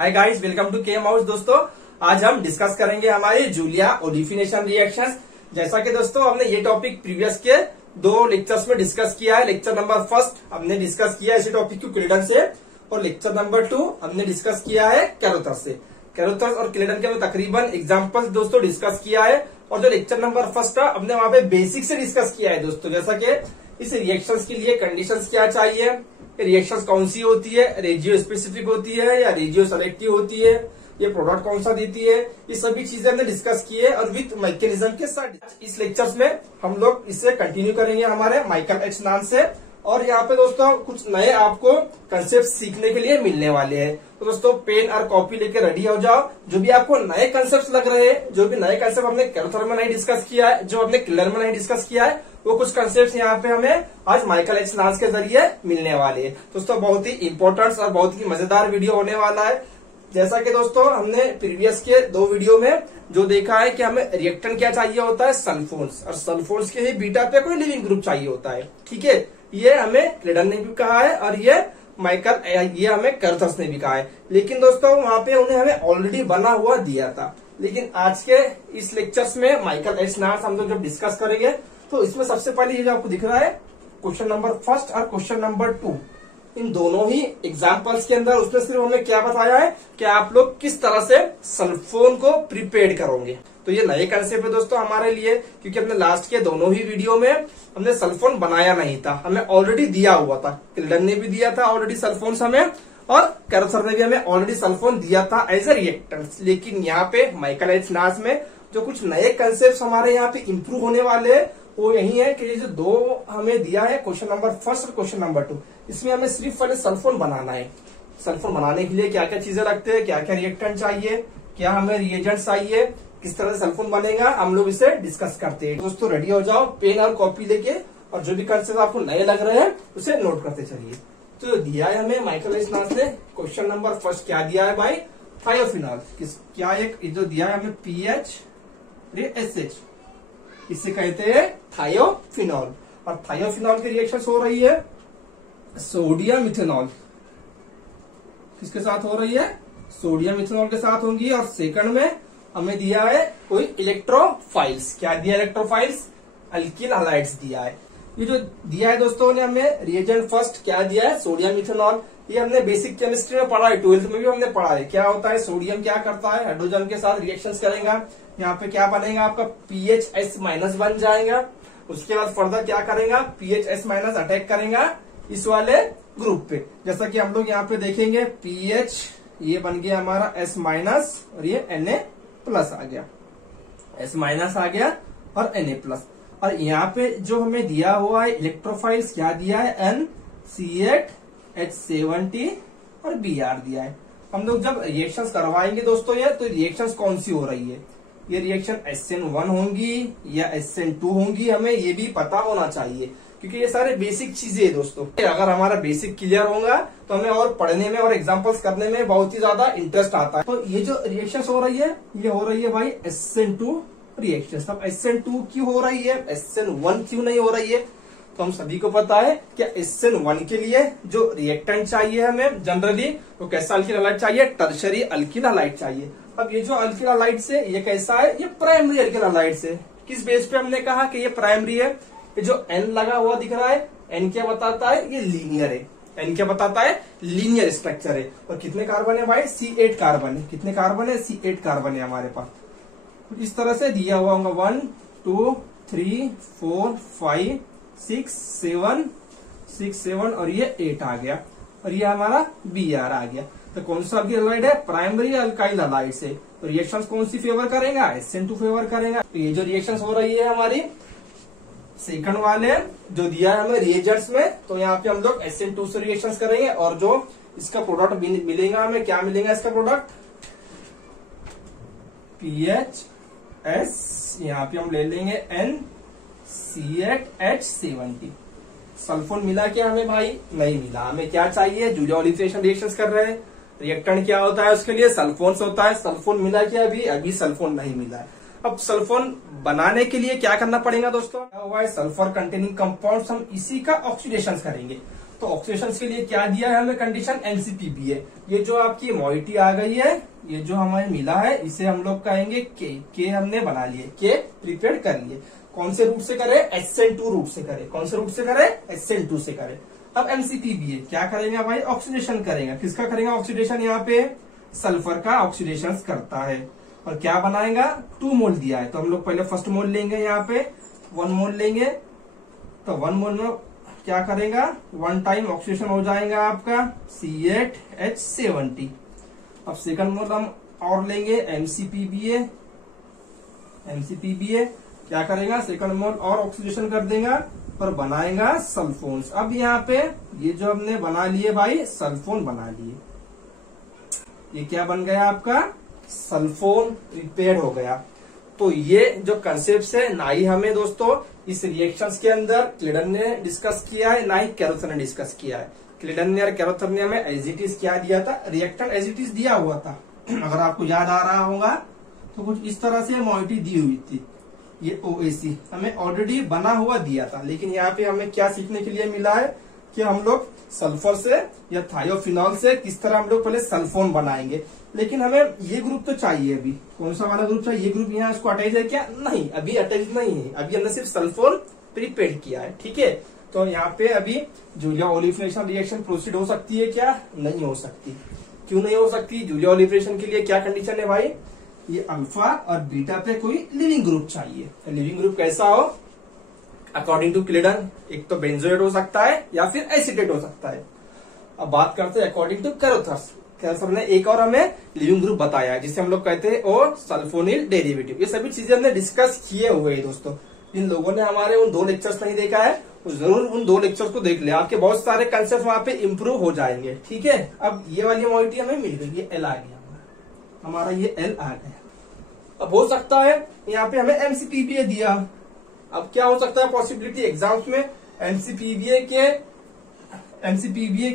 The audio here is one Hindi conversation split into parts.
Hi guys, welcome to Chem House. दोस्तों आज हम डिस्कस करेंगे हमारे जूलिया ओलिफिनेशन रिएक्शंस। जैसा कि दोस्तों हमने ये टॉपिक प्रीवियस के 2 लेक्चर्स में डिस्कस किया है। लेक्चर नंबर 1 हमने डिस्कस किया है इसी टॉपिक को क्लेडन से, और लेक्चर नंबर 2 हमने डिस्कस किया है कैरोथर्स से। कैरोथर्स और क्लेडन के हमने तकरीबन एग्जाम्पल्स दोस्तों डिस्कस किया है, और जो लेक्चर नंबर 1 था हमने वहां पे बेसिक से डिस्कस किया है दोस्तों। जैसा कि इस रिएक्शंस के लिए कंडीशंस क्या चाहिए, रिएक्शंस कौन सी होती है, रेडियो स्पेसिफिक होती है या रेडियो सेलेक्टिव होती है, ये प्रोडक्ट कौन सा देती है, ये सभी चीजें हमने डिस्कस की है और विथ मैकेनिज्म के साथ। इस लेक्चर्स में हम लोग इससे कंटिन्यू करेंगे हमारे माइकल एच नाम से, और यहाँ पे दोस्तों कुछ नए आपको कंसेप्ट सीखने के लिए मिलने वाले हैं। तो दोस्तों पेन और कॉपी लेके रेडी हो जाओ। जो भी आपको नए कंसेप्ट लग रहे हैं, जो भी नए कंसेप्ट हमने कैरोथर में नहीं डिस्कस किया है, जो हमने क्लेडन में नहीं डिस्कस किया है, वो कुछ कंसेप्ट यहाँ पे हमें आज माइकल एच नास के जरिए मिलने वाले हैं। दोस्तों बहुत ही इंपॉर्टेंट और बहुत ही मजेदार वीडियो होने वाला है। जैसा कि दोस्तों हमने प्रीवियस के 2 वीडियो में जो देखा है कि हमें रिएक्टेंट क्या चाहिए होता है, सल्फोन्स, और सल्फोन्स के ही बीटा पे कोई लिविंग ग्रुप चाहिए होता है। ठीक है, ये हमें क्लेडन ने भी कहा है और ये हमें कैरोथर्स ने भी कहा है। लेकिन दोस्तों वहां पे उन्हें हमें ऑलरेडी बना हुआ दिया था। लेकिन आज के इस लेक्चर्स में माइकल एच नास हम लोग जब डिस्कस करेंगे, तो इसमें सबसे पहले ये जो आपको दिख रहा है क्वेश्चन नंबर 1 और क्वेश्चन नंबर 2, इन दोनों ही एग्जाम्पल्स के अंदर उसने सिर्फ हमें क्या बताया है कि आप लोग किस तरह से सल्फोन को प्रिपेयर करोगे। तो ये नए कंसेप्ट है दोस्तों हमारे लिए, क्योंकि हमने लास्ट के दोनों ही वीडियो में हमने सल्फोन बनाया नहीं था, हमें ऑलरेडी दिया हुआ था। क्लेडन ने भी दिया था ऑलरेडी सल्फोन्स हमें, और कैरोथर ने भी हमें ऑलरेडी सल्फोन दिया था एज ए रिएक्टेंट। लेकिन यहाँ पे माइकल एच नास में जो कुछ नए कंसेप्ट हमारे यहाँ पे इम्प्रूव होने वाले हैं, वो यही है कि ये जो 2 हमें दिया है, क्वेश्चन नंबर 1 और क्वेश्चन नंबर 2, इसमें हमें सिर्फ पहले सल्फोन बनाना है। सल्फोन बनाने के लिए क्या क्या चीजें लगते हैं, क्या क्या रिएक्टेंट चाहिए, क्या हमें रिएजेंट चाहिए, किस तरह से सल्फोन बनेगा, हम लोग इसे डिस्कस करते हैं। दोस्तों रेडी हो जाओ पेन और कॉपी लेके, और जो भी कंसेप्ट आपको नए लग रहे हैं उसे नोट करते चलिए। तो दिया है हमें माइकल एच नास ने क्वेश्चन नंबर 1 क्या दिया है भाई, थायोफिनॉल। क्या एक जो दिया है हमें पीएच SH, इसे कहते हैं थायोफिनॉल। और थायोफिनॉल की रिएक्शन हो रही है सोडियम इथेनॉल, किसके साथ हो रही है, सोडियम इथेनॉल के साथ होंगी। और सेकंड में हमें दिया है कोई इलेक्ट्रोफाइल्स। क्या दिया, इलेक्ट्रोफाइल्स, अल्किल हैलाइड्स दिया है। ये जो दिया है दोस्तों ने हमें रिएजेंट फर्स्ट क्या दिया है, सोडियम इथेनॉल। ये हमने बेसिक केमिस्ट्री में पढ़ा है, 12th में भी हमने पढ़ा है। क्या होता है, सोडियम क्या करता है, हाइड्रोजन के साथ रिएक्शंस करेगा। यहाँ पे क्या बनेगा आपका PHS- बन जाएगा। उसके बाद फर्दर क्या करेगा, PHS- अटैक करेगा इस वाले ग्रुप पे। जैसा कि हम लोग यहाँ पे देखेंगे, PH ये बन गया हमारा S- और ये Na+ आ गया, S- आ गया और Na+। और यहाँ पे जो हमें दिया हुआ है इलेक्ट्रोफाइल्स, क्या दिया है, N-C8 H70 और Br दिया है। हम लोग जब रिएक्शंस करवाएंगे दोस्तों ये, तो रिएक्शंस कौन सी हो रही है, ये रिएक्शन SN1 होंगी या SN2 होंगी, हमें ये भी पता होना चाहिए, क्योंकि ये सारे बेसिक चीजें है दोस्तों। अगर हमारा बेसिक क्लियर होगा तो हमें और पढ़ने में और एग्जांपल्स करने में बहुत ही ज्यादा इंटरेस्ट आता है। तो ये जो रिएक्शंस हो रही है, ये हो रही है भाई SN2 रिएक्शन। अब SN2 क्यों हो रही है, SN1 क्यों नहीं हो रही है? तो हम सभी को पता है कि SN1 के लिए जो रिएक्टेंट चाहिए हमें जनरली, वो कैसा अल्किल हैलाइड चाहिए, टर्शरी अल्किल हैलाइड चाहिए। अब ये जो अल्किल हैलाइड है ये कैसा है, ये प्राइमरी अल्किल हैलाइड है। किस बेस पे हमने कहा कि ये प्राइमरी है? ये जो N लगा हुआ दिख रहा है, N क्या बताता है, ये लीनियर है। N क्या बताता है, लीनियर स्ट्रक्चर है। और कितने कार्बन है भाई, C8 कार्बन है। कितने कार्बन है, C8 कार्बन है हमारे पास। इस तरह से दिया हुआ होगा 1 2 3 4 5 6 7 और ये 8 आ गया, और ये हमारा Br आ गया। तो कौन सा अल्किल हैलाइड है, प्राइमरी अल्काइल हैलाइड से। तो रिएक्शंस कौन सी फेवर करेगा, SN2 फेवर करेगा। तो ये जो रिएक्शंस हो रही है हमारी सेकंड वाले जो दिया है हमें रिएजेंट्स में, तो यहाँ पे हम लोग SN2 से रिएक्शंस करेंगे, और जो इसका प्रोडक्ट मिलेगा हमें, क्या मिलेगा इसका प्रोडक्ट, PHS, यहाँ पे हम ले लेंगे NC8 H70। सल्फोन मिला क्या हमें भाई, नहीं मिला। हमें क्या चाहिए, जूलिया ओलिफिनेशन रिएक्शंस कर रहे हैं, रिएक्टेंट क्या होता है उसके लिए, सल्फोन्स होता है। सल्फोन मिला क्या, अभी सल्फोन नहीं मिला है। अब सल्फोन बनाने के लिए क्या करना पड़ेगा दोस्तों, क्या हुआ है, सल्फर कंटेनिंग कंपाउंड्स, हम इसी का ऑक्सीडेशन करेंगे। तो ऑक्सीडेशन के लिए क्या दिया है हमें कंडीशन, MCPBA। ये जो आपकी मॉइटी आ गई है, ये जो हमें मिला है, इसे हम लोग कहेंगे के हमने बना लिए, के प्रिपेयर कर लिए। कौन से रूट से करे, HN2 रूट से करे। कौन से रूट से करे, HN2 से करे। अब MCPBA क्या करेगा भाई, ऑक्सीडेशन करेगा। किसका करेगा ऑक्सीडेशन, यहाँ पे सल्फर का ऑक्सीडेशन करता है। और क्या बनाएगा, 2 मोल दिया है, तो हम लोग पहले फर्स्ट मोल लेंगे, यहाँ पे 1 मोल लेंगे। तो 1 मोल में क्या करेगा, 1 टाइम ऑक्सीडेशन हो जाएगा आपका C8H70। अब सेकंड मोल हम और लेंगे MCPBA। MCPBA क्या करेगा, सेकंड मोल और ऑक्सीडेशन कर देगा और बनाएगा सल्फोन्स। अब यहाँ पे ये जो हमने बना लिए भाई, सल्फोन बना लिए। ये क्या बन गया आपका, सल्फोन प्रिपेयर हो गया। तो ये जो कंसेप्ट है, ना ही हमें दोस्तों इस रिएक्शंस के अंदर क्लिडन ने डिस्कस किया है, ना ही कैरोथर ने डिस्कस किया है। क्लिडन ने और कैरोथर ने हमें एज इट इज क्या दिया था, रिएक्टेंट एज इट इज दिया हुआ था। अगर आपको याद आ रहा होगा तो कुछ इस तरह से मॉइटी दी हुई थी। ये OAC हमें ऑलरेडी बना हुआ दिया था, लेकिन यहाँ पे हमें क्या सीखने के लिए मिला है कि हम लोग सल्फर से या थायोफिनॉल से किस तरह हम लोग पहले सल्फोन बनाएंगे। लेकिन हमें ये ग्रुप तो चाहिए अभी। कौन सा वाला ग्रुप चाहिए, ये ग्रुप यहाँ इसको अटैच है क्या, नहीं, अभी अटैच नहीं है। अभी हमने सिर्फ सल्फोन प्रिपेयर किया है, ठीक है। तो यहाँ पे अभी जूलिया ओलिफिनेशन रिएक्शन प्रोसीड हो सकती है क्या, नहीं हो सकती। क्यों नहीं हो सकती, जूलिया ओलिफिनेशन के लिए क्या कंडीशन है भाई, ये अल्फा और बीटा पे कोई लिविंग ग्रुप चाहिए। लिविंग ग्रुप कैसा हो, अकॉर्डिंग टू क्लिडन एक तो बेंजोएट हो सकता है या फिर एसिटेट हो सकता है। अब बात करते हैं अकॉर्डिंग टू कैरोथर्स। कैरोथर ने एक और हमें लिविंग ग्रुप बताया है, जिसे हम लोग कहते हैं ओ सल्फोनिल डेरिवेटिव। ये सभी चीजें हमने डिस्कस किए हुए हैं दोस्तों। जिन लोगों ने हमारे उन 2 लेक्चर्स नहीं देखा है, तो जरूर उन 2 लेक्चर्स को देख ले, आपके बहुत सारे कंसेप्ट वहां पे इंप्रूव हो जाएंगे, ठीक है। अब ये वाली मॉइटी हमें मिल गई, ये L आ गया हमारा, ये L आ गया। अब हो सकता है यहाँ पे हमें MCPBA दिया। अब क्या हो सकता है पॉसिबिलिटी एग्जाम्स में, MCPBA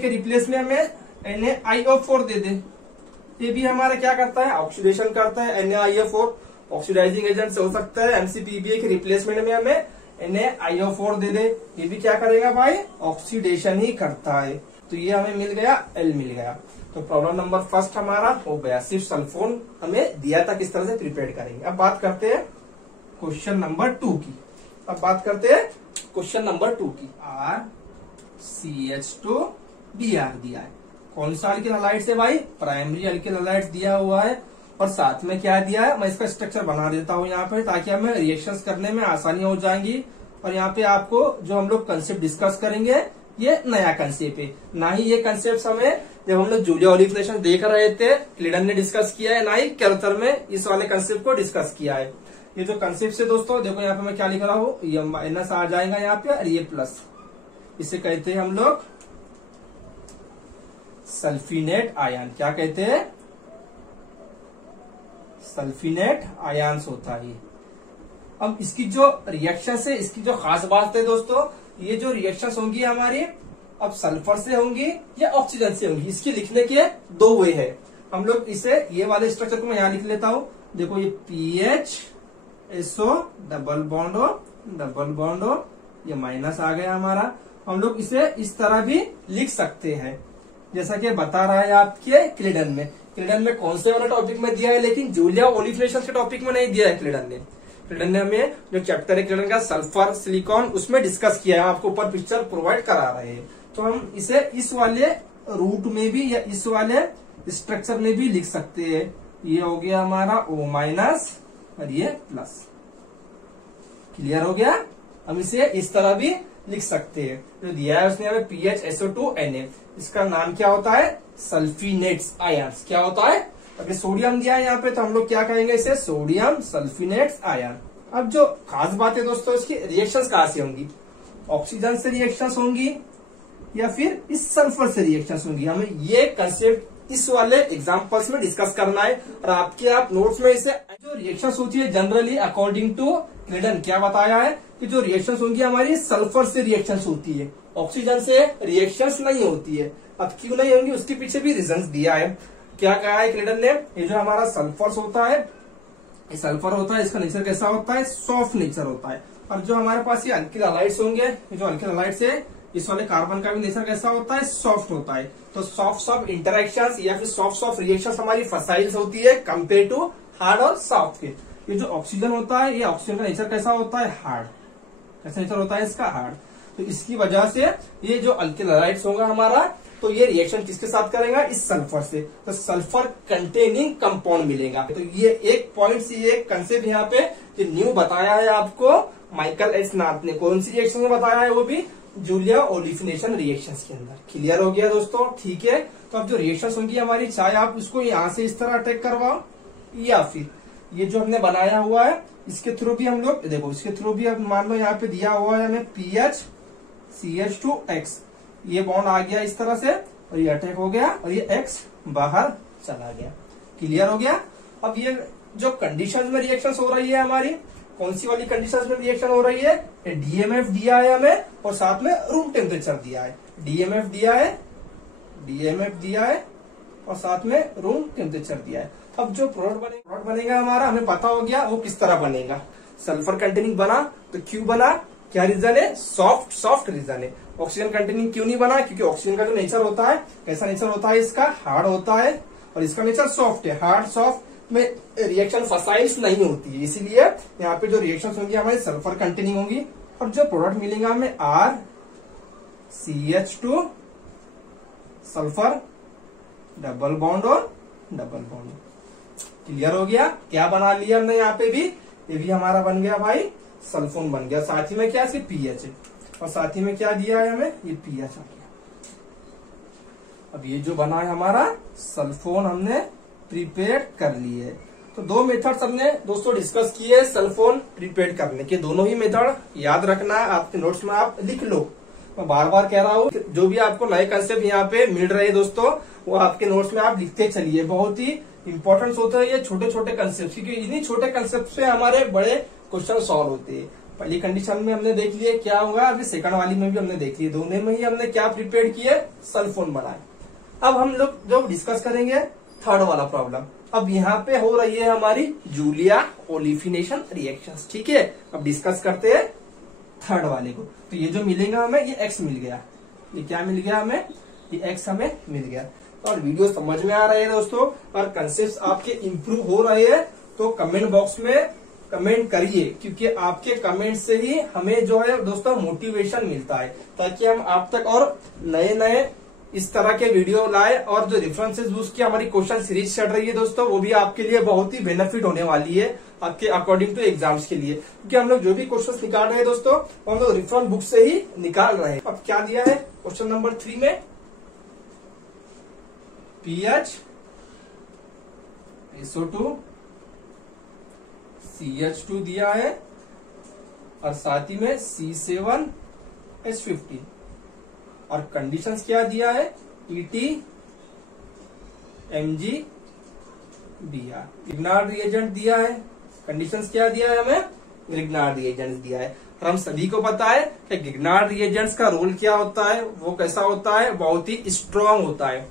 के रिप्लेस में हमें NaIO4 दे दे। ये भी हमारा क्या करता है, ऑक्सीडेशन करता है। NaIO4 ऑक्सीडाइजिंग एजेंट से हो सकता है। MCPBA के रिप्लेसमेंट में हमें NaIO4 दे दे, ये भी क्या करेगा भाई, ऑक्सीडेशन ही करता है। तो ये हमें मिल गया, L मिल गया। तो प्रॉब्लम नंबर फर्स्ट हमारा हो गया, सिर्फ सल्फोन हमें दिया था, किस तरह से प्रिपेयर करेंगे। अब बात करते हैं क्वेश्चन नंबर 2 की। अब बात करते हैं क्वेश्चन नंबर 2 की। RCH2Br दिया है। कौन सा अल्किल हैलाइड से भाई, प्राइमरी अल्किल हैलाइड दिया हुआ है। और साथ में क्या दिया है, मैं इसका स्ट्रक्चर बना देता हूँ यहाँ पे, ताकि हमें रिएक्शंस करने में आसानी हो जाएंगी। और यहाँ पे आपको जो हम लोग कंसेप्ट डिस्कस करेंगे, ये नया कंसेप्ट है, ना ही ये कंसेप्ट हमें जब हम लोग जूलिया ओलिफिनेशन देख रहे थे क्लिडन ने डिस्कस किया है, ना ही कैरोथर में इस वाले कंसेप्ट को डिस्कस किया है। ये जो कंसेप्ट है दोस्तों, देखो यहाँ पे मैं क्या लिख रहा हूँ, ये माइनस आ जाएगा यहाँ पे और ये प्लस। इसे कहते हैं हम लोग सल्फिनेट आयन। क्या कहते हैं, सल्फिनेट आयन्स होता है। अब इसकी जो रिएक्शन है, इसकी जो खास बात है दोस्तों, ये जो रिएक्शंस होंगी हमारी, अब सल्फर से होंगी या ऑक्सीजन से होंगी, इसके लिखने के 2 वे है। हम लोग इसे, ये वाले स्ट्रक्चर को मैं यहां लिख लेता हूं। देखो ये PHSO डबल बॉन्ड, ये माइनस आ गया हमारा। हम लोग इसे इस तरह भी लिख सकते हैं, जैसा कि बता रहा है आपके क्लिडन में। क्लिडन में कौन से वाला टॉपिक में दिया है, लेकिन जूलिया ओलिफिनेशन के टॉपिक में नहीं दिया है क्लिडन ने। क्लिडन ने हमें जो चैप्टर है क्लिडन का सल्फर सिलिकॉन, उसमें डिस्कस किया है। आपको ऊपर पिक्चर प्रोवाइड करा रहे हैं, तो हम इसे इस वाले रूट में भी या इस वाले स्ट्रक्चर में भी लिख सकते हैं। ये हो गया हमारा O माइनस और ये प्लस। क्लियर हो गया। हम इसे इस तरह भी लिख सकते हैं। जो दिया है उसने हमें PHSO2Na, इसका नाम क्या होता है, सल्फिनेट्स आयन्स। क्या होता है, अगर सोडियम दिया है यहाँ पे, तो हम लोग क्या कहेंगे इसे, सोडियम सल्फिनेट्स आयन। अब जो खास बात है दोस्तों, इसकी रिएक्शंस कहाँ से होंगी, ऑक्सीजन से रिएक्शंस होंगी या फिर इस सल्फर से रिएक्शंस होंगी। हमें ये कंसेप्ट इस वाले एग्जांपल्स में डिस्कस करना है, और आप नोट्स में इसे जो रिएक्शंस होती है जनरली अकॉर्डिंग टू क्लिडन क्या बताया है कि जो रिएक्शंस होंगी हमारी सल्फर से रिएक्शंस होती है, ऑक्सीजन से रिएक्शंस नहीं होती है। अब क्यों नहीं होंगी, उसके पीछे भी रीजंस दिया है। क्या कहा है क्लिडन ने, ये जो हमारा सल्फर होता है, ये सल्फर होता है, इसका नेचर कैसा होता है, सॉफ्ट नेचर होता है। और जो हमारे पास ये अल्किल हैलाइड्स होंगे, जो अल्किल हैलाइड्स है, इस वाले कार्बन का भी नेचर कैसा होता है, सॉफ्ट होता है। तो सॉफ्ट इंटरेक्शंस या फिर सॉफ्ट रिएक्शंस हमारी फसाइल्स होती है कंपेयर टू हार्ड और सॉफ्ट के। ये जो ऑक्सीजन होता है, ये ऑक्सीजन का नेचर कैसा होता है, हार्ड। कैसा नेचर होता है इसका, हार्ड। तो इसकी वजह से ये जो अल्किल हैलाइड्स होगा हमारा, तो ये रिएक्शन किसके साथ करेगा, इस सल्फर से। तो सल्फर कंटेनिंग कंपाउंड मिलेगा। तो ये एक पॉइंट से ये कंसेप्ट यहाँ पे जो न्यू बताया है आपको माइकल एस नाथ ने, कौन सी रिएक्शन में बताया है, वो भी जूलिया ओलिफिनेशन रिएक्शंस के अंदर। क्लियर हो गया दोस्तों, ठीक है। तो अब जो रिएक्शंस होंगी हमारी, चाहे आप इसको यहाँ से इस तरह अटैक करवाओ या फिर ये जो हमने बनाया हुआ है इसके थ्रू भी हम लोग देखो, इसके थ्रू भी अब मान लो यहाँ पे दिया हुआ है हमें PH CH2X, ये बॉन्ड आ गया इस तरह से और ये अटैक हो गया और ये X बाहर चला गया। क्लियर हो गया। अब ये जो कंडीशंस में रिएक्शंस हो रही है हमारी, कौन सी वाली कंडीशंस में रिएक्शन हो रही है, DMF दिया है हमें और साथ में रूम टेम्परेचर दिया है। DMF दिया है और साथ में रूम टेम्परेचर दिया है। अब जो प्रोडक्ट बनेगा हमारा, हमें पता हो गया वो किस तरह बनेगा। सल्फर कंटेनिंग बना तो क्यों बना, क्या रीजन है, सॉफ्ट रीजन है। ऑक्सीजन कंटेनिंग क्यों नहीं बना, क्योंकि ऑक्सीजन का जो नेचर होता है, कैसा नेचर होता है इसका, हार्ड होता है और इसका नेचर सॉफ्ट है। हार्ड सॉफ्ट में रिएक्शन फसाइल्स नहीं होती है, इसीलिए यहाँ पे जो रिएक्शन होंगी हमारी सल्फर कंटेनिंग होंगी। और जो प्रोडक्ट मिलेगा हमें RCH2 सल्फर डबल बॉन्ड और डबल बॉन्ड। क्लियर हो गया। क्या बना लिया हमने यहाँ पे भी, ये भी हमारा बन गया भाई सल्फोन बन गया। साथ ही में क्या, सिर्फ PH है और साथ ही में क्या दिया है हमें, ये PH आ गया। अब ये जो बना है हमारा सल्फोन हमने प्रिपेयर कर लिए। तो दो मेथड्स हमने दोस्तों डिस्कस किए सल्फोन प्रिपेयर करने के। दोनों ही मेथड याद रखना, आपके नोट्स में आप लिख लो। मैं बार बार कह रहा हूँ, जो भी आपको नए कंसेप्ट यहाँ पे मिल रहे हैं दोस्तों, वो आपके नोट्स में आप लिखते चलिए। बहुत ही इंपॉर्टेंस होता है ये छोटे छोटे कंसेप्ट, क्योंकि इन्हीं छोटे कंसेप्ट से हमारे बड़े क्वेश्चन सॉल्व होते हैं। पहली कंडीशन में हमने देख लिया क्या होगा, अभी सेकंड वाली में भी हमने देख लिया। दोनों में ही हमने क्या प्रिपेयर किए, सल्फोन बनाए। अब हम लोग जो डिस्कस करेंगे थर्ड वाला प्रॉब्लम। अब यहाँ पे हो रही है हमारी जूलिया ओलिफिनेशन रिएक्शंस, ठीक है। अब डिस्कस करते हैं थर्ड वाले को। तो ये जो मिलेगा हमें, ये X मिल गया, ये क्या मिल गया हमें, ये X हमें मिल गया। और वीडियो समझ में आ रहे हैं दोस्तों, और कंसेप्ट आपके इम्प्रूव हो रहे हैं, तो कमेंट बॉक्स में कमेंट करिए, क्योंकि आपके कमेंट से ही हमें जो है दोस्तों मोटिवेशन मिलता है, ताकि हम आप तक और नए नए इस तरह के वीडियो लाए। और जो रेफरेंसेस यूज की हमारी क्वेश्चन सीरीज चल रही है दोस्तों, वो भी आपके लिए बहुत ही बेनिफिट होने वाली है आपके अकॉर्डिंग टू एग्जाम्स के लिए, क्योंकि हम लोग जो भी क्वेश्चन निकाल रहे हैं दोस्तों, वो हम लोग रेफरेंस बुक से ही निकाल रहे हैं। अब क्या दिया है क्वेश्चन नंबर 3 में, PH SO2 CH2 दिया है और साथ ही में C7H15 और कंडीशंस क्या दिया है, ET MgBr। ग्रिग्नार्ड रिएजेंट दिया है, कंडीशंस क्या दिया है हमें, ग्रिग्नार्ड रिएजेंट्स दिया है। और हम सभी को पता है कि ग्रिग्नार्ड रिएजेंट्स का रोल क्या होता है, वो कैसा होता है, बहुत ही स्ट्रांग होता है।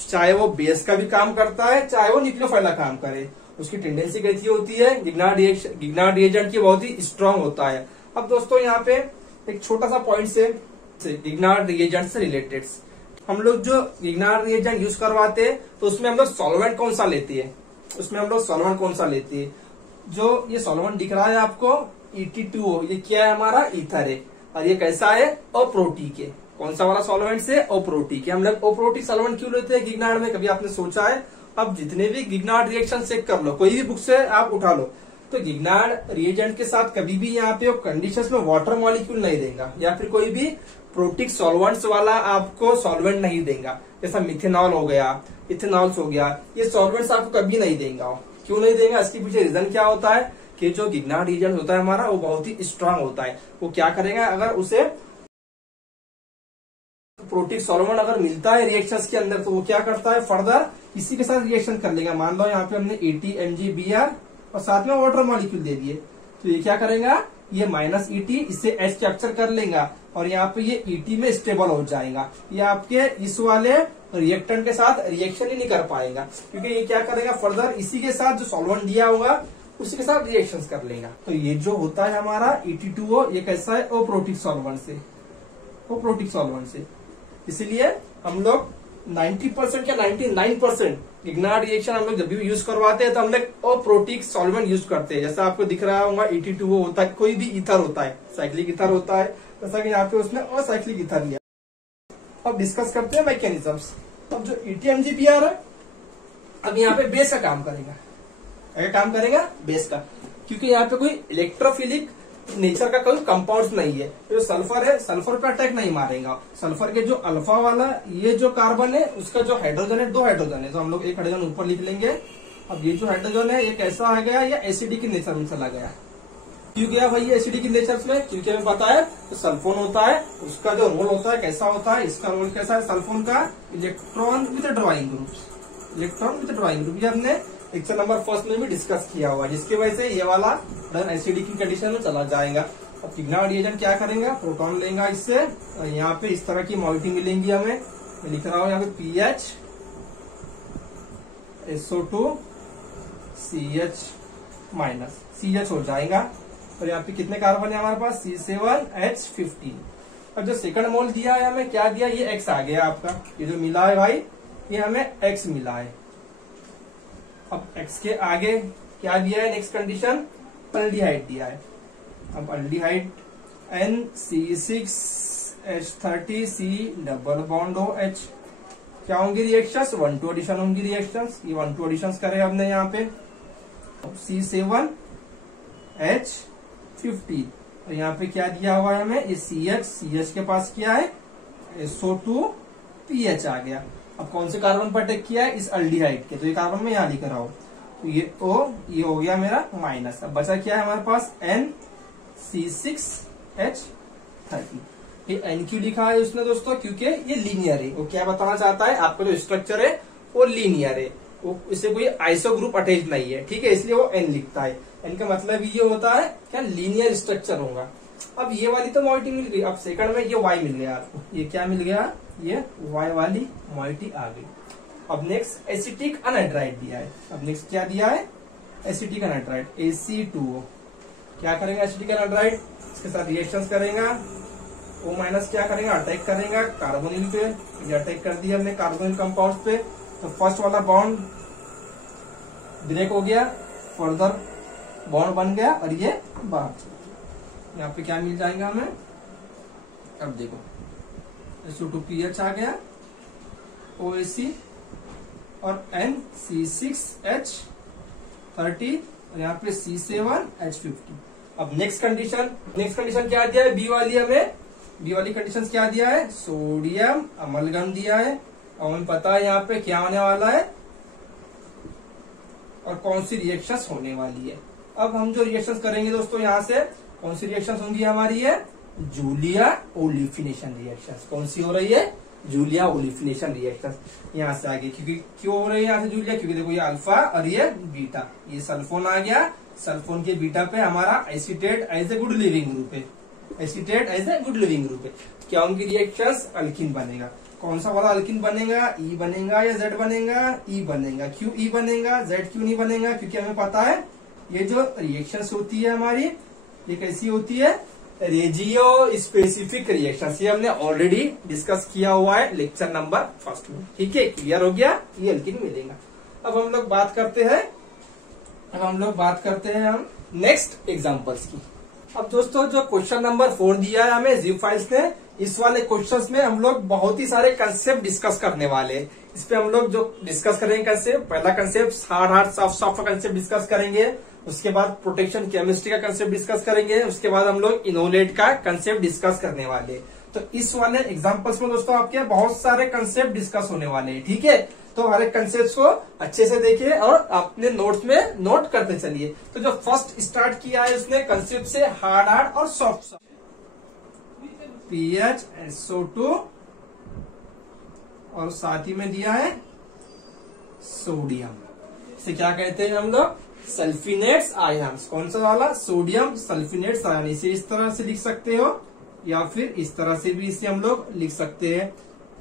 चाहे वो बेस का भी काम करता है, चाहे वो न्यूक्लियोफाइल का काम करे, उसकी टेंडेंसी कैसी होती है, ग्रिग्नार्ड रिएजेंट की बहुत ही स्ट्रांग होता है। अब दोस्तों यहाँ पे एक छोटा सा पॉइंट से ग्रिग्नार्ड रिएजेंट से रिलेटेड, हम लोग जो ग्रिग्नार्ड रिएजेंट यूज करवाते हैं, तो उसमें हम लोग सॉल्वेंट कौन सा लेते हैं, जो ये सॉल्वेंट दिख रहा है आपको ET2O, ये क्या है हमारा, ईथर है। और ये कैसा है, अप्रोटिक है। कौन सा वाला सॉल्वेंट से, अप्रोटिक है। हम लोग अप्रोटिक सॉल्वेंट क्यों लेते हैं ग्रिग्नार्ड में, कभी आपने सोचा है। अब जितने भी ग्रिग्नार्ड रिएक्शन चेक कर लो, कोई भी बुक से आप उठा लो, तो ग्रिग्नार्ड रिएजेंट के साथ कभी भी यहाँ पे कंडीशंस में वाटर मॉलिक्यूल नहीं देगा, या फिर कोई भी प्रोटिक सॉल्वेंट्स वाला आपको सॉल्वेंट नहीं देगा। जैसा मिथेनॉल हो गया, इथेनॉल हो गया, ये सॉल्वेंट्स आपको कभी नहीं देगा। क्यों नहीं देगा, इसके पीछे रीजन क्या होता है कि जो ग्रिग्नार्ड रिएजेंट होता है हमारा, वो बहुत ही स्ट्रांग होता है। वो क्या करेगा, अगर उसे प्रोटिक सॉल्वेंट अगर मिलता है रिएक्शंस के अंदर, तो वो क्या करता है, फर्दर इसी के साथ रिएक्शन कर लेगा। मान लो यहाँ पे हमने ET MgBr और साथ में वाटर मॉलिक्यूल दे दिए, तो ये क्या करेगा, ये -ET इससे H कैप्चर कर लेगा और यहाँ पे ये ET में स्टेबल हो जाएगा। ये आपके इस वाले रिएक्टेंट के साथ रिएक्शन ही नहीं कर पाएगा, क्योंकि ये क्या करेगा, फर्दर इसी के साथ जो सॉल्वेंट दिया होगा उसी के साथ रिएक्शंस कर लेगा। तो ये जो होता है हमारा ET2O, ये कैसा है, अप्रोटिक सॉल्वेंट से। वो प्रोटिक सॉल्वेंट से। इसीलिए हम लोग 90% या 99% इग्नाइट रिएक्शन हम लोग जब भी यूज करवाते हैं तो हम लोग अप्रोटिक सॉल्वेंट यूज करते हैं। जैसा आपको दिख रहा होगा E2O होता है, कोई भी ईथर होता है, साइक्लिक ईथर होता है, जैसा कि यहाँ पे उसने असाइक्लिक ईथर लिया। अब डिस्कस करते हैं मैकेनिज्म्स। अब जो ETMGPR है अब यहाँ पे बेस का काम करेगा। क्या काम करेगा? बेस का, क्योंकि यहाँ पे कोई इलेक्ट्रोफिलिक नेचर का कोई कंपाउंड नहीं है। जो सल्फर है, सल्फर पे अटैक नहीं मारेगा। सल्फर के जो अल्फा वाला ये जो कार्बन है उसका जो हाइड्रोजन है, 2 हाइड्रोजन है, तो हम लोग एक हाइड्रोजन ऊपर लिख लेंगे। अब ये जो हाइड्रोजन है ये कैसा आ गया? या एसिडिक की नेचर में चला गया। क्यों गया भाई एसिडिक की नेचर में? क्योंकि हमें पता है तो सल्फोन होता है, उसका जो रोल होता है कैसा होता है, इसका रोल कैसा है सल्फोन का? Electron with drawing group. Electron with drawing group ये हमने लेक्चर नंबर 1 में भी डिस्कस किया हुआ, जिसकी वजह से ये वाला एसिडिक की कंडीशन में चला जाएगा। अब इग्नाइट रिएजेंट क्या करेंगे? प्रोटॉन लेगा इससे, और यहाँ पे इस तरह की मॉलिक्यूल मिलेंगी हमें। मैं लिख रहा हूँ यहाँ पे PH SO2 CH minus, CH हो जाएगा। और यहाँ पे कितने कार्बन है हमारे पास? C7H15। अब जो सेकंड मोल दिया है हमें क्या दिया? ये X आ गया आपका। ये जो मिला है भाई ये हमें X मिला है। अब X के आगे क्या दिया है? नेक्स्ट कंडीशन अल्डिहाइड दिया है। अब aldehyde NC6H30C double bond OH क्या होंगी रिएक्शंस? 1-2 एडिशन होंगी रिएक्शंस। ये 1-2 एडिशन करे हमने यहाँ पे। C7H15 और यहाँ पे क्या दिया हुआ है हमें? ये CH के पास क्या है? SO2PH आ गया। अब कौन से कार्बन पर अटैक किया है? इस अल्डिहाइड के, तो ये कार्बन में यहाँ लिख रहा हूं, तो ये O ये हो गया मेरा माइनस। अब बचा क्या है हमारे पास? NC6H30। ये N क्यों लिखा है उसने दोस्तों? क्योंकि ये लीनियर है। वो क्या बताना चाहता है? आपका जो स्ट्रक्चर है वो लीनियर है, वो इससे कोई आइसो ग्रुप अटैच नहीं है, ठीक है, इसलिए वो N लिखता है। N का मतलब ये होता है क्या? लीनियर स्ट्रक्चर होगा। अब ये वाली तो मॉइटी मिल गई। अब सेकंड में ये Y मिल गया आपको। ये क्या मिल गया? ये Y वाली मॉइटी आ गई। अब नेक्स्ट एसिटिक अनहाइड्राइड दिया है। अब नेक्स्ट क्या दिया है? Acetic anhydride AC2O। क्या करेगा एसिटिक अनहाइड्राइड? इसके साथ रिएक्शंस करेगा। O माइनस क्या करेगा? अटैक करेगा कार्बोनिल पे। ये अटैक कर दिया हमने कार्बोनिल कंपाउंड पे, तो फर्स्ट वाला बॉन्ड ब्रेक हो गया, फर्दर बॉन्ड बन गया और ये बाहर। यहाँ पे क्या मिल जाएगा हमें? अब देखो SO2PH आ गया, OAC और NC6H30 और यहाँ पे C7H15। अब नेक्स्ट कंडीशन क्या दिया है? बी वाली हमें, बी वाली कंडीशन क्या दिया है? सोडियम अमलगम दिया है। और हमें पता है यहाँ पे क्या होने वाला है और कौन सी रिएक्शंस होने वाली है। अब हम जो रिएक्शंस करेंगे दोस्तों यहाँ से कौन सी रिएक्शंस होंगी हमारी? है जूलिया ओलिफिनेशन रिएक्शंस। कौन सी हो रही है? Julia olefination reactions. यहाँ से आगे क्योंकि क्यों हो रही है यहाँ से जूलिया? क्योंकि देखो ये अल्फा और ये बीटा, ये सल्फोन आ गया। सल्फोन के बीटा पे हमारा acetate as a good leaving group है। Acetate as a good leaving group है। क्या उनकी रिएक्शंस? अल्किन बनेगा। कौन सा वाला अल्किन बनेगा? ई बनेगा या जेड बनेगा? ई बनेगा। क्यों ई बनेगा? जेड क्यों नहीं बनेगा? क्योंकि हमें पता है ये जो रिएक्शंस होती है हमारी ये कैसी होती है? रेजियो स्पेसिफिक रिएक्शंस। ये हमने ऑलरेडी डिस्कस किया हुआ है लेक्चर नंबर 1 में, ठीक है, क्लियर हो गया? ये अल्किन मिलेगा। अब हम लोग बात करते हैं हम नेक्स्ट एग्जांपल्स की। अब दोस्तों जो क्वेश्चन नंबर 4 दिया है हमें जिप फाइल्स ने, इस वाले क्वेश्चंस में हम लोग बहुत ही सारे कंसेप्ट डिस्कस करने वाले हैं। इस पे हम लोग जो डिस्कस करेंगे कंसेप्ट, पहला concept hard soft concept discuss करेंगे, उसके बाद प्रोटेक्शन केमिस्ट्री का कंसेप्ट डिस्कस करेंगे, उसके बाद हम लोग इनोलेट का कंसेप्ट डिस्कस करने वाले हैं। तो इस वाले एग्जांपल्स में दोस्तों आपके बहुत सारे कंसेप्ट डिस्कस होने वाले हैं, ठीक है। तो हर एक कंसेप्ट को अच्छे से देखिए और अपने नोट्स में नोट करते चलिए। तो जो फर्स्ट स्टार्ट किया है उसने कंसेप्ट से हार्ड और सॉफ्ट, पीएच SO2 और साथ ही में दिया है सोडियम। इसे क्या कहते हैं हम लोग? Sulfinates ions. कौन सा वाला? Sodium sulfinates ion. इसे इस तरह से लिख सकते हो या फिर इस तरह से भी इसे हम लोग लिख सकते हैं,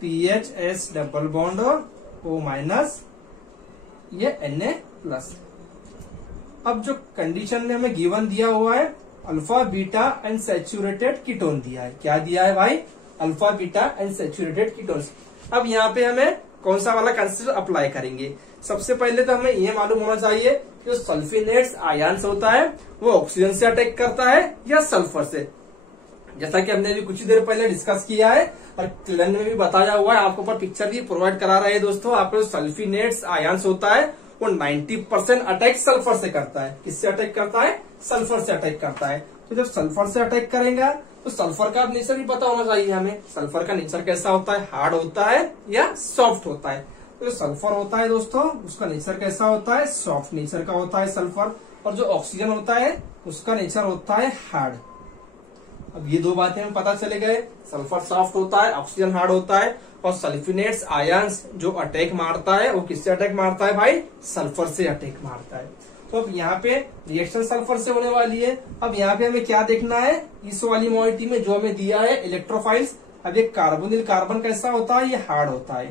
PHS double bond O minus ये Na+। अब जो कंडीशन में हमें गिवन दिया हुआ है alpha beta and saturated ketone दिया है। क्या दिया है भाई? Alpha beta and saturated ketones. अब यहाँ पे हमें कौन सा वाला कंसेप्ट अप्लाई करेंगे? सबसे पहले तो हमें ये मालूम होना चाहिए कि जो सल्फिनेट्स आयंस होता है वो ऑक्सीजन से अटैक करता है या सल्फर से। जैसा कि हमने अभी कुछ ही देर पहले डिस्कस किया है और क्लियर में भी बताया हुआ है, आपको ऊपर पिक्चर भी प्रोवाइड करा रहे हैं दोस्तों। आपको सल्फिनेट्स आयंस होता है वो 90% अटैक सल्फर से करता है। किससे अटैक करता है? सल्फर से अटैक करता है। तो जब सल्फर से अटैक करेगा तो सल्फर का नेचर भी पता होना चाहिए हमें। सल्फर का नेचर कैसा होता है? हार्ड होता है या सॉफ्ट होता है? तो जो सल्फर होता है दोस्तों उसका नेचर कैसा होता है? सॉफ्ट नेचर का होता है सल्फर। और जो ऑक्सीजन होता है उसका नेचर होता है हार्ड। अब ये दो बातें हमें पता चले गए, सल्फर सॉफ्ट होता है, ऑक्सीजन हार्ड होता है। और सल्फिनेट्स आयंस जो अटैक मारता है वो किससे अटैक मारता है भाई? सल्फर से अटैक मारता है। तो अब यहाँ पे रिएक्शन सल्फर से होने वाली है। अब यहाँ पे हमें क्या देखना है? इस वाली मॉइटी में जो हमें दिया है इलेक्ट्रोफाइल्स। अब ये कार्बोनिल कार्बन कैसा होता है? ये हार्ड होता है।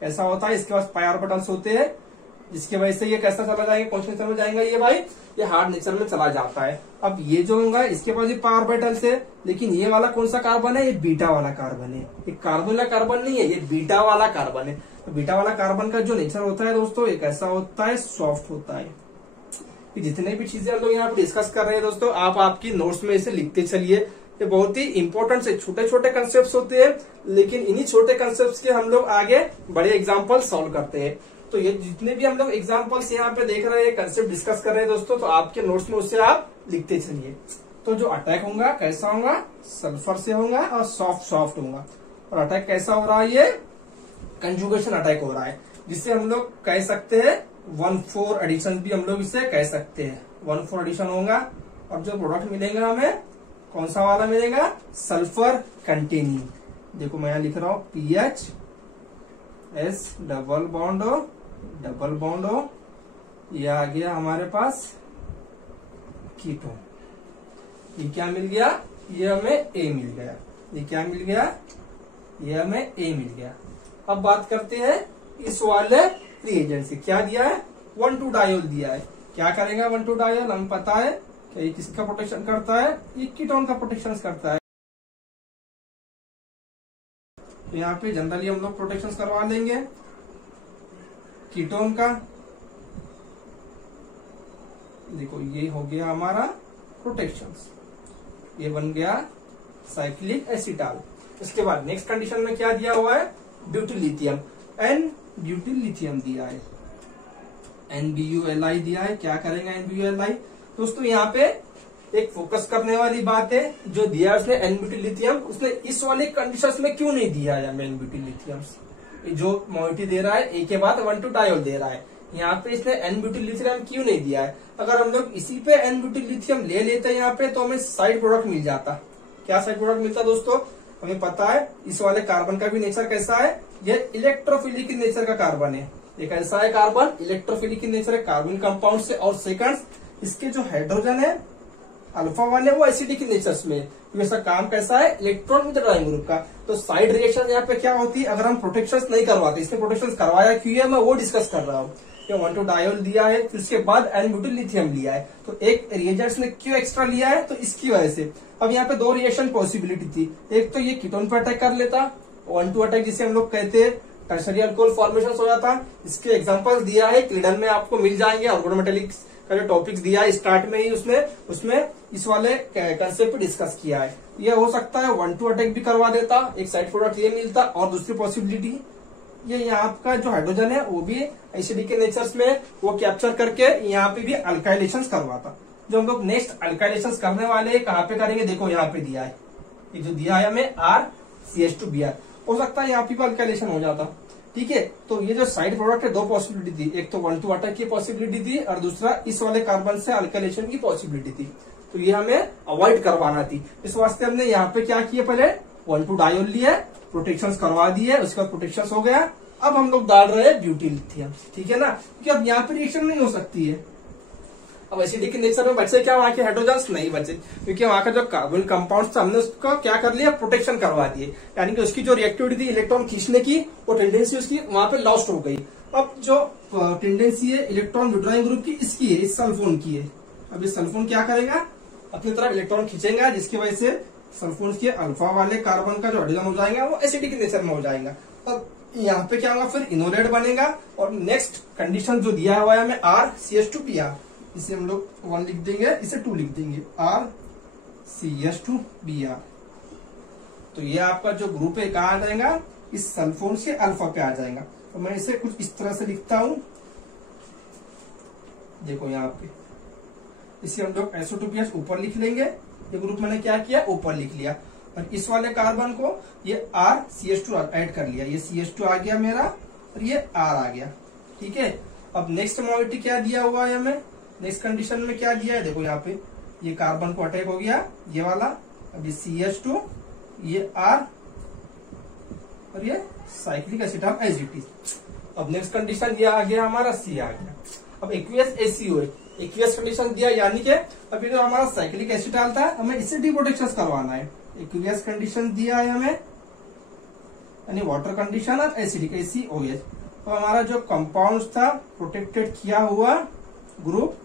कैसा होता है? इसके पास पाई ऑर्बिटल्स होते हैं, जिसकी वजह से ये कैसा चला जाएगा? कौन से नेचर में जाएगा ये भाई? ये हार्ड नेचर में चला जाता है। अब ये जो होगा इसके पास भी पाई ऑर्बिटल्स है, लेकिन ये वाला कौन सा कार्बन है? ये बीटा वाला कार्बन है। ये कार्बोनिल कार्बन नहीं है, ये बीटा वाला कार्बन है। तो बीटा वाला कार्बन का जो नेचर होता है दोस्तों ये कैसा होता है? सॉफ्ट होता है। जितने भी चीजें हम लोग यहाँ पे डिस्कस कर रहे हैं दोस्तों आप आपकी नोट्स में इसे लिखते चलिए। ये बहुत ही इंपॉर्टेंट से छोटे छोटे कंसेप्ट होते हैं, लेकिन इन्हीं छोटे कंसेप्ट के हम लोग आगे बड़े एग्जाम्पल सॉल्व करते हैं। तो ये जितने भी हम लोग एग्जाम्पल्स यहाँ पे देख रहे हैं, कंसेप्ट डिस्कस कर रहे हैं दोस्तों, तो आपके नोट्स में उसे आप लिखते चलिए। तो जो अटैक होगा कैसा होगा? सल्फर से होगा और सॉफ्ट होगा। और अटैक कैसा हो रहा है? ये कंजुगेशन अटैक हो रहा है, जिससे हम लोग कह सकते हैं 1,4 एडिशन भी हम लोग इसे कह सकते हैं। 1,4 एडिशन होगा और जो प्रोडक्ट मिलेगा हमें कौन सा वाला मिलेगा? Sulphur containing. देखो मैं यहाँ लिख रहा हूँ PH S double bond O, ये आ गया हमारे पास कीटोन। ये क्या मिल गया? ये हमें A मिल गया। ये क्या मिल गया? ये हमें A मिल गया। अब बात करते हैं इस वाले रिएजेंट से। क्या दिया है? 1,2-डायोल दिया है। क्या करेगा 1,2-डायोल? हमें पता है कि ये किसका प्रोटेक्शन करता है? ये कीटोन का प्रोटेक्शन करता है। तो यहाँ पे जनरली हम लोग प्रोटेक्शन करवा लेंगे कीटोन का। देखो ये हो गया हमारा प्रोटेक्शन, ये बन गया साइक्लिक एसिटाल। इसके बाद नेक्स्ट कंडीशन में क्या दिया हुआ है? Butyl lithium. ब्यूटिल लिथियम दिया है, NBULI दिया है। क्या करेगा NBULI? दोस्तों यहाँ पे एक फोकस करने वाली बात है, जो दिया है उसने N-ब्यूटिल लिथियम, उसने इस वाले कंडीशंस में क्यों नहीं दिया है N-ब्यूटिल लिथियम? जो मोइटी दे रहा है A के बाद 1,2-डायोल दे रहा है, यहाँ पे इसने N-ब्यूटिल लिथियम क्यों नहीं दिया है? अगर हम लोग इसी पे N-ब्यूटिल लिथियम ले लेते यहाँ पे तो हमें साइड प्रोडक्ट मिल जाता। क्या साइड प्रोडक्ट मिलता दोस्तों? हमें पता है इस वाले कार्बन का भी नेचर कैसा है? ये इलेक्ट्रोफिलिक नेचर का कार्बन है। ये कैसा है कार्बन? इलेक्ट्रोफिलिक नेचर है कार्बन कंपाउंड से। और सेकंड, इसके जो हाइड्रोजन है अल्फा वाले वो एसिडिक नेचर्स में। वैसा काम कैसा है? इलेक्ट्रॉन विथड्रॉइंग ग्रुप का। तो साइड रिएक्शन यहाँ पे क्या होती है अगर हम प्रोटेक्शन नहीं करवाते? इसने प्रोटेक्शन करवाया क्यों है मैं वो डिस्कस कर रहा हूँ। 1,2-डायोल दिया है, फिर उसके बाद N-ब्यूटिल लिथियम लिया है, तो एक रिएजेंट्स ने क्यों एक्स्ट्रा लिया है? तो इसकी वजह से। अब यहाँ पे दो रिएक्शन पॉसिबिलिटी थी। एक तो ये कीटोन पे अटैक कर लेता, 1,2 अटैक जिसे हम लोग कहते हैं, टर्शरी अल्कोहल फॉर्मेशन हो जाता। इसके एग्जांपल्स दिया है क्लिडन में, आपको मिल जाएंगे। ऑर्गेनोमेटेलिक्स का जो टॉपिक्स दिया है स्टार्ट में ही उसमें इस वाले कंसेप्ट डिस्कस किया है। ये हो सकता है 1,2 अटैक भी करवा देता, एक साइड प्रोडक्ट ये मिलता। और दूसरी पॉसिबिलिटी ये यहाँ का जो हाइड्रोजन है वो भी एसिडिक के नेचर्स में वो कैप्चर करके यहाँ पे भी अल्काइलेशन करवाता। जो हम लोग नेक्स्ट अल्काइलेशन करने वाले कहाँ पे करेंगे? देखो यहाँ पे दिया है, ये जो दिया है हमें RCH2Br, हो सकता है यहाँ पे अल्काइलेशन हो जाता। ठीक है, तो ये जो साइड प्रोडक्ट है दो पॉसिबिलिटी थी, एक तो 1,2 अटैक की पॉसिबिलिटी थी और दूसरा इस वाले कार्बन से अल्काइलेशन की पॉसिबिलिटी थी। तो ये हमें अवॉइड करवाना थी, इस वास्ते हमने यहाँ पे क्या किया? पहले 1,2-डायोल लिया, प्रोटेक्शन करवा दिए, उसके बाद प्रोटेक्शन हो गया। अब हम लोग डाल रहे हैं ब्यूटिल लिथियम। ठीक है ना, क्योंकि अब यहाँ पे रिएक्शन नहीं हो सकती है। अब एसिडिक नेचर में बचे क्या? वहां के हाइड्रोजन्स नहीं बचे, क्योंकि वहां का जो कार्बन कंपाउंड था हमने उसको क्या कर लिया? प्रोटेक्शन करवा दिए। यानी कि उसकी जो रिएक्टिविटी थी इलेक्ट्रॉन खींचने की, वो टेंडेंसी उसकी वहां पे लॉस्ट हो गई। अब जो टेंडेंसी है इलेक्ट्रॉन विड्रॉइंग ग्रुप की, इसकी है, इस सल्फोन की है। अब ये सल्फोन क्या करेगा? अपनी तरफ इलेक्ट्रॉन खींचेगा, जिसकी वजह से सल्फोन्स के अल्फा वाले कार्बन का जो हाइड्रोजन हो जाएगा वो एसिडिक नेचर में हो जाएगा। अब यहाँ पे क्या होगा, फिर इनोलेट बनेगा। और नेक्स्ट कंडीशन जो दिया हुआ है हमें RCH2Br, इसे हम लोग 1 लिख देंगे, इसे 2 लिख देंगे, RCH2Br। तो ये आपका जो ग्रुप है कहाँ आ जाएगा, इस सल्फोन्स के अल्फा पे आ जाएगा। तो मैं इसे कुछ इस तरह से लिखता हूं, देखो यहाँ पे इसे हम लोग SO2BH ऊपर लिख लेंगे। ये ग्रुप मैंने क्या किया, ऊपर लिख लिया। और इस वाले कार्बन को ये RCH2 ऐड कर लिया, ये CH2 आ गया मेरा और ये R आ गया। ठीक है, अब नेक्स्ट मॉलिक्यूल क्या दिया हुआ है हमें, नेक्स्ट कंडीशन में क्या दिया है, देखो यहाँ पे ये कार्बन को अटैक हो गया ये वाला, अब ये CH2, ये R और ये साइक्लिक एसिटाम एज इट इज। अब नेक्स्ट कंडीशन ये आ गया हमारा C आ गया। अब एक्वियस ACO, एक्वियस कंडीशन दिया, यानी कि अभी जो हमारा साइक्लिक एसिटाल था हमें इससे डिप्रोटेक्शन करवाना है। एक्वियस कंडीशन दिया है हमें, यानी वाटर कंडीशन और एसिडिक ACOH। तो हमारा जो कंपाउंड था प्रोटेक्टेड किया हुआ ग्रुप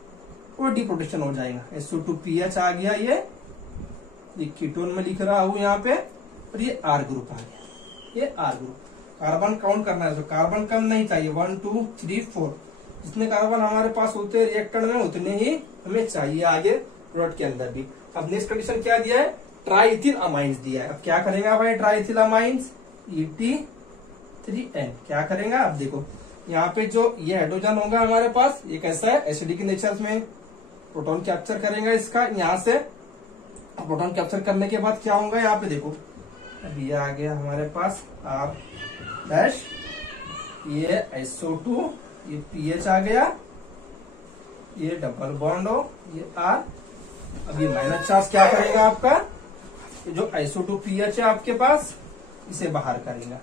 वो डिप्रोटेक्शन हो जाएगा। SO2PH आ गया, ये कीटोन में लिख रहा हूं यहाँ पे, और ये R ग्रुप आ गया, ये R ग्रुप। कार्बन काउंट करना है, तो कार्बन कम नहीं चाहिए, 1 2 3 4, जितने कार्बन हमारे पास होते हैं रिएक्टर में उतने ही हमें चाहिए आगे प्रोडक्ट के अंदर भी। अब नेक्स्ट कंडीशन क्या दिया है, ट्राइथिल अमाइंस दिया है। अब क्या करेगा भाई ट्राइथिल अमाइंस, Et3N क्या करेगा, अब देखो यहाँ पे जो ये हाइड्रोजन होगा हमारे पास, ये कैसा है, एसिडिक नेचर में, प्रोटॉन कैप्चर करेगा इसका यहाँ से। प्रोटॉन कैप्चर करने के बाद क्या होगा, यहाँ पे देखो अब ये आ गया हमारे पास R डैश, ये SO2, ये PH आ गया, ये डबल बॉन्ड हो, ये R। अब ये माइनस चार्ज क्या करेगा आपका, ये जो SO2PH है आपके पास इसे बाहर करेगा।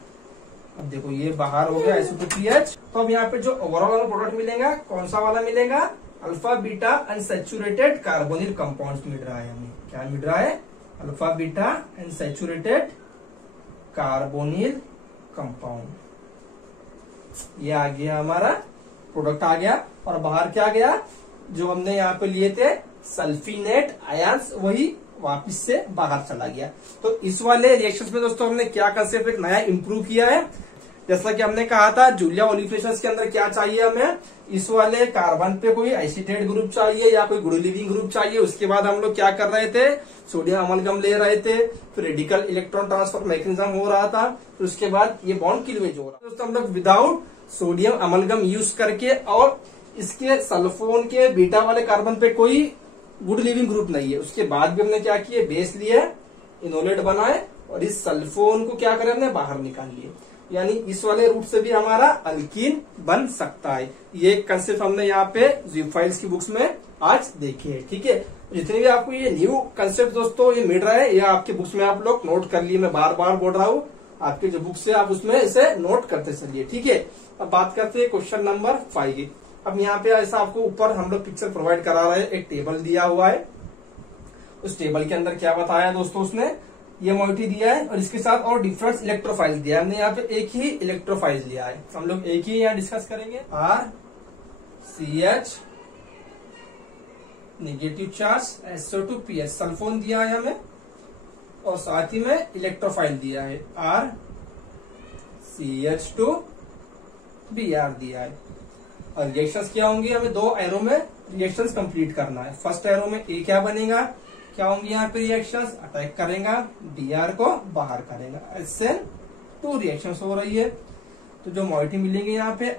अब देखो ये बाहर हो गया SO2PH। तो अब यहाँ पे जो ओवरऑल प्रोडक्ट मिलेगा कौन सा वाला मिलेगा, alpha beta unsaturated carbonyl compound मिल रहा है हमें। क्या मिल रहा है, alpha beta unsaturated carbonyl compound. ये आ गया हमारा प्रोडक्ट आ गया। और बाहर क्या गया, जो हमने यहाँ पे लिए थे सल्फिनेट आयंस, वही वापस से बाहर चला गया। तो इस वाले रिएक्शंस में दोस्तों हमने क्या कंसेप्ट एक नया इंप्रूव किया है। जैसा कि हमने कहा था जूलिया ओलिफिनेशंस के अंदर क्या चाहिए हमें, इस वाले कार्बन पे कोई एसिटेट ग्रुप चाहिए या कोई गुड लिविंग ग्रुप चाहिए। उसके बाद हम लोग क्या कर रहे थे, सोडियम अमलगम ले रहे थे, फिर रेडिकल इलेक्ट्रॉन ट्रांसफर मैकेनिज्म हो रहा था, फिर उसके बाद ये बॉन्ड क्लीवेज हो रहा था। दोस्तों हम लोग विदाउट सोडियम अमलगम यूज करके और इसके सल्फोन के बीटा वाले कार्बन पे कोई गुड लिविंग ग्रुप नहीं है, उसके बाद भी हमने क्या किए, बेस लिए, इनोलेट बनाए और इस सल्फोन को क्या करें हमने बाहर निकाल लिए। यानी इस वाले रूट से भी हमारा अल्कीन बन सकता है। ये कंसेप्ट हमने यहाँ पे ज़िप फाइल्स की बुक्स में आज देखे हैं। ठीक है, जितने भी आपको ये न्यू कंसेप्ट दोस्तों ये मिल रहा है, ये आपके बुक्स में आप लोग नोट कर लिए। मैं बार बार बोल रहा हूँ, आपके जो बुक्स है आप उसमें इसे नोट करते चलिए। ठीक है, अब बात करते हैं क्वेश्चन नंबर 5। अब यहाँ पे ऐसा आपको ऊपर हम लोग पिक्चर प्रोवाइड करा रहे हैं, एक टेबल दिया हुआ है। उस टेबल के अंदर क्या बताया दोस्तों, उसने ये मॉलिक्यूल दिया है और इसके साथ और डिफरेंट इलेक्ट्रोफाइल दिया है। हमने यहाँ पे एक ही इलेक्ट्रोफाइल लिया है, हम लोग एक ही यहाँ डिस्कस करेंगे। RCH negative charge, SO2PH sulphone दिया है हमें और साथ ही में इलेक्ट्रोफाइल दिया है RCH2Br दिया है। और रिएक्शंस क्या होंगी, हमें 2 एरो में रिएक्शंस कंप्लीट करना है। फर्स्ट एरो में ए क्या बनेगा, क्या होंगी यहाँ पे रिएक्शंस, अटैक करेगा, Br को बाहर करेगा, SN2 रिएक्शंस हो रही है। तो जो मॉलिक्यूल मिलेंगे यहाँ पे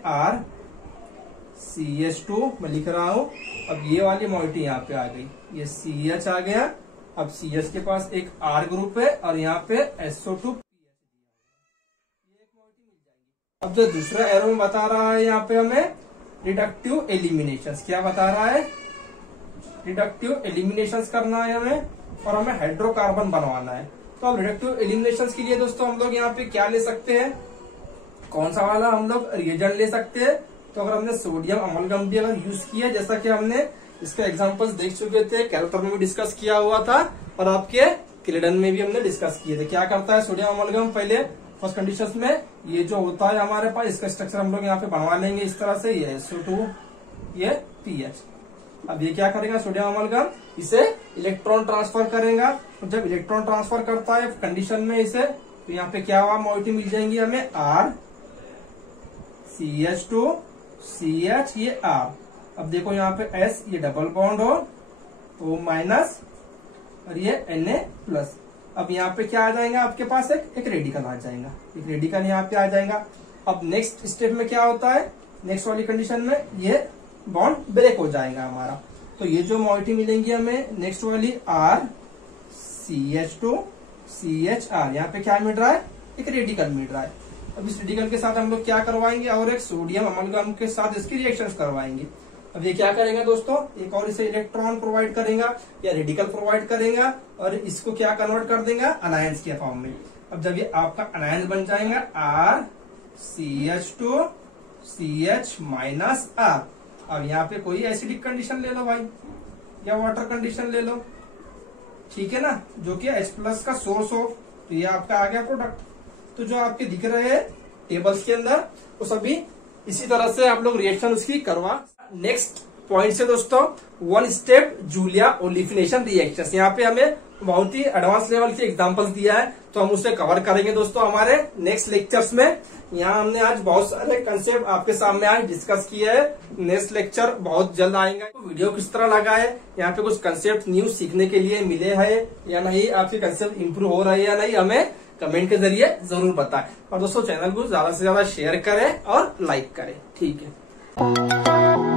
RCH2 मैं लिख रहा हूँ। अब ये वाली मॉलिक्यूल यहाँ पे आ गई, ये CH आ गया। अब CH के पास एक R ग्रुप है और यहाँ पे SO2। अब जो दूसरा एरो में बता रहा है यहाँ पे हमें रिडक्टिव एलिमिनेशन, क्या बता रहा है, रिडक्टिव एलिमिनेशन करना है हमें और हमें हाइड्रोकार्बन बनवाना है। तो अब रिडक्टिव एलिमिनेशन के लिए दोस्तों हम लोग यहाँ पे क्या ले सकते हैं, कौन सा वाला हम लोग रिएजेंट ले सकते हैं। तो अगर हमने सोडियम अमलगम भी अगर यूज किया, जैसा कि हमने इसके एग्जांपल्स देख चुके थे, कैल्कुलेटर में भी डिस्कस किया हुआ था और आपके क्लेडन में भी हमने डिस्कस किए थे। क्या करता है सोडियम अमलगम, पहले फर्स्ट कंडीशन में ये जो होता है हमारे पास, इसका स्ट्रक्चर हम लोग यहाँ पे बनवा लेंगे इस तरह से, ये SO2 ये PH। अब ये क्या करेगा सोडियम अमलगम, इसे इलेक्ट्रॉन ट्रांसफर करेगा। तो जब इलेक्ट्रॉन ट्रांसफर करता है कंडीशन में इसे, तो यहाँ पे क्या हुआ मोइटी मिल जाएंगी हमें R CH2 CH ये R। अब देखो यहाँ पे S ये डबल बॉन्ड हो O माइनस और ये Na प्लस। अब यहाँ पे क्या आ जाएगा आपके पास एक रेडिकल आ जाएगा, एक रेडिकल यहाँ पे आ जाएगा। अब नेक्स्ट स्टेप में क्या होता है, नेक्स्ट वाली कंडीशन में ये बॉन्ड ब्रेक हो जाएगा हमारा। तो ये जो मोइटी मिलेंगी हमें नेक्स्ट वाली R CH2 CHR, यहाँ पे क्या मिल रहा है, एक रेडिकल मिल रहा है। अब इस रेडिकल के साथ हम लोग क्या करवाएंगे, और एक सोडियम अमलगम के साथ इसकी रिएक्शंस करवाएंगे। अब ये क्या करेगा दोस्तों, एक और इसे इलेक्ट्रॉन प्रोवाइड करेगा या रेडिकल प्रोवाइड करेगा और इसको क्या कन्वर्ट कर देगा अनायंस के फॉर्म में। अब जब ये आपका अनायंस बन जाएगा R CH2 CH minus R। अब यहाँ पे कोई एसिडिक कंडीशन ले लो भाई या वाटर कंडीशन ले लो, ठीक है ना, जो कि H प्लस का सोर्स हो। तो ये आपका आ गया प्रोडक्ट। तो जो आपके दिख रहे हैं टेबल्स के अंदर वो सभी इसी तरह से आप लोग रिएक्शन उसकी करवा। नेक्स्ट पॉइंट से दोस्तों one step Julia olefination reactions. यहाँ पे हमें बहुत ही एडवांस लेवल के एग्जांपल्स दिया है, तो हम उसे कवर करेंगे दोस्तों हमारे नेक्स्ट लेक्चर्स में। यहाँ हमने आज बहुत सारे कंसेप्ट आपके सामने आज डिस्कस किए हैं। नेक्स्ट लेक्चर बहुत जल्द आएगा। तो वीडियो किस तरह लगा है, यहाँ पे कुछ कंसेप्ट न्यू सीखने के लिए मिले हैं या नहीं, आपके कंसेप्ट इंप्रूव हो रहे हैं या नहीं, हमें कमेंट के जरिए जरूर बताएं। और दोस्तों चैनल को ज्यादा से ज्यादा शेयर करें और लाइक करें, ठीक है।